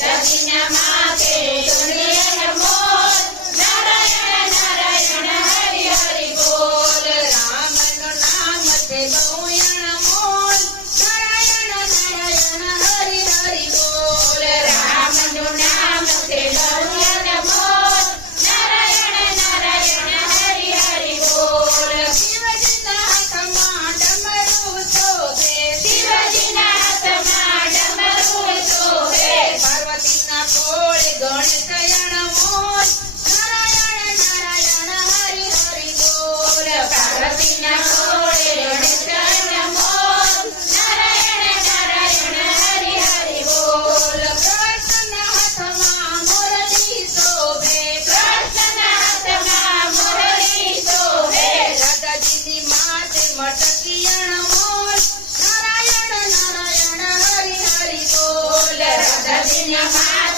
小新娘嘛 Yes.